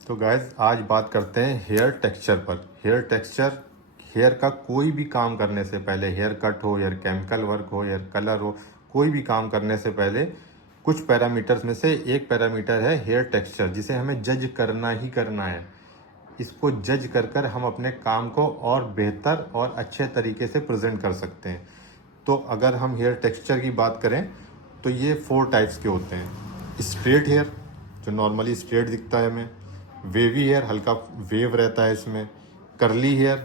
तो गाइज आज बात करते हैं हेयर टेक्सचर पर। हेयर टेक्सचर, हेयर का कोई भी काम करने से पहले, हेयर कट हो, हेयर केमिकल वर्क हो, हेयर कलर हो, कोई भी काम करने से पहले कुछ पैरामीटर्स में से एक पैरामीटर है हेयर टेक्सचर, जिसे हमें जज करना ही करना है। इसको जज कर कर हम अपने काम को और बेहतर और अच्छे तरीके से प्रेजेंट कर सकते हैं। तो अगर हम हेयर टेक्सचर की बात करें तो ये 4 टाइप्स के होते हैं। स्ट्रेट हेयर, जो नॉर्मली स्ट्रेट दिखता है हमें। वेवी हेयर, हल्का वेव रहता है इसमें। करली हेयर,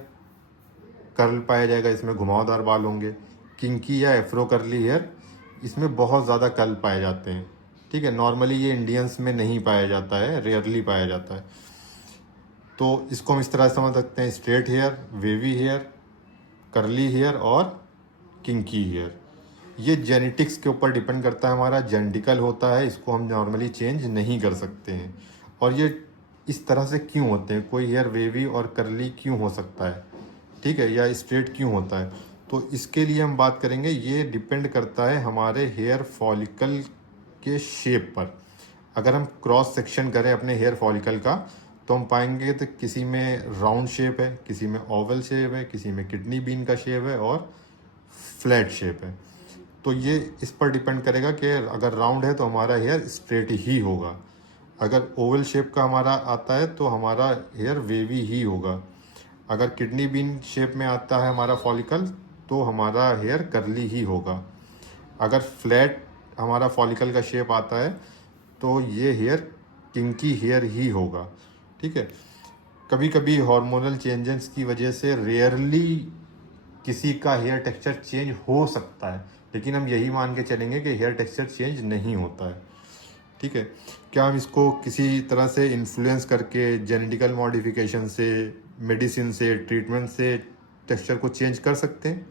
कर्ल पाया जाएगा, इसमें घुमावदार बाल होंगे। किंकी या एफ्रो करली हेयर, इसमें बहुत ज़्यादा कर्ल पाए जाते हैं। ठीक है, नॉर्मली ये इंडियंस में नहीं पाया जाता है, रेयरली पाया जाता है। तो इसको हम इस तरह से समझ सकते हैं: straight hair, wavy hair, curly hair और किंकी हेयर। ये जेनेटिक्स के ऊपर डिपेंड करता है, हमारा जेनेटिकल होता है, इसको हम नॉर्मली चेंज नहीं कर सकते हैं। और ये इस तरह से क्यों होते हैं, कोई हेयर वेवी और करली क्यों हो सकता है, ठीक है, या स्ट्रेट क्यों होता है, तो इसके लिए हम बात करेंगे। ये डिपेंड करता है हमारे हेयर फॉलिकल के शेप पर। अगर हम क्रॉस सेक्शन करें अपने हेयर फॉलिकल का, तो हम पाएंगे तो किसी में राउंड शेप है, किसी में ओवल शेप है, किसी में किडनी बीन का शेप है और फ्लैट शेप है। तो ये इस पर डिपेंड करेगा कि अगर राउंड है तो हमारा हेयर स्ट्रेट ही होगा, अगर ओवल शेप का हमारा आता है तो हमारा हेयर वेवी ही होगा, अगर किडनी बीन शेप में आता है हमारा फॉलिकल तो हमारा हेयर करली ही होगा, अगर फ्लैट हमारा फॉलिकल का शेप आता है तो ये हेयर किंकी हेयर ही होगा। ठीक है, कभी कभी हार्मोनल चेंजेस की वजह से रेयरली किसी का हेयर टेक्सचर चेंज हो सकता है, लेकिन हम यही मान के चलेंगे कि हेयर टेक्सचर चेंज नहीं होता है। ठीक है, क्या हम इसको किसी तरह से इन्फ्लुएंस करके जेनेटिकल मॉडिफिकेशन से, मेडिसिन से, ट्रीटमेंट से टेक्सचर को चेंज कर सकते हैं?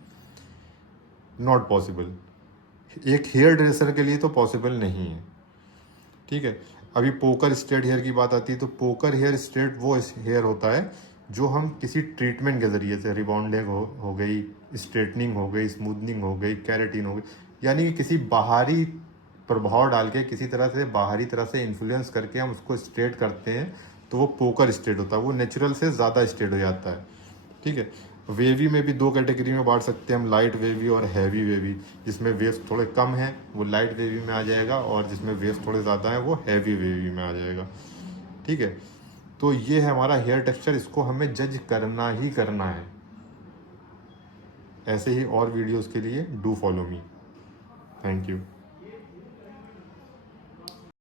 Not possible. एक हेयर ड्रेसर के लिए तो पॉसिबल नहीं है। ठीक है, अभी पोकर स्ट्रेट हेयर की बात आती है, तो पोकर हेयर स्ट्रेट वो हेयर होता है जो हम किसी ट्रीटमेंट के ज़रिए से, रिबॉन्डिंग हो गई, स्ट्रेटनिंग हो गई, स्मूथनिंग हो गई, कैरेटिन हो गई, यानी कि किसी बाहरी प्रभाव डाल के, किसी तरह से बाहरी तरह से इन्फ्लुएंस करके हम उसको स्ट्रेट करते हैं, तो वो पोकर स्ट्रेट होता है, वो नेचुरल से ज़्यादा स्ट्रेट हो जाता है। ठीक है, वेवी में भी 2 कैटेगरी में बांट सकते हैं हम, लाइट वेवी और हैवी वेवी। जिसमें वेव्स थोड़े कम हैं वो लाइट वेवी में आ जाएगा, और जिसमें वेव्स थोड़े ज़्यादा हैं वो हैवी वेवी में आ जाएगा। ठीक है, तो ये है हमारा हेयर टेक्सचर, इसको हमें जज करना ही करना है। ऐसे ही और वीडियोस के लिए do follow me. Thank you.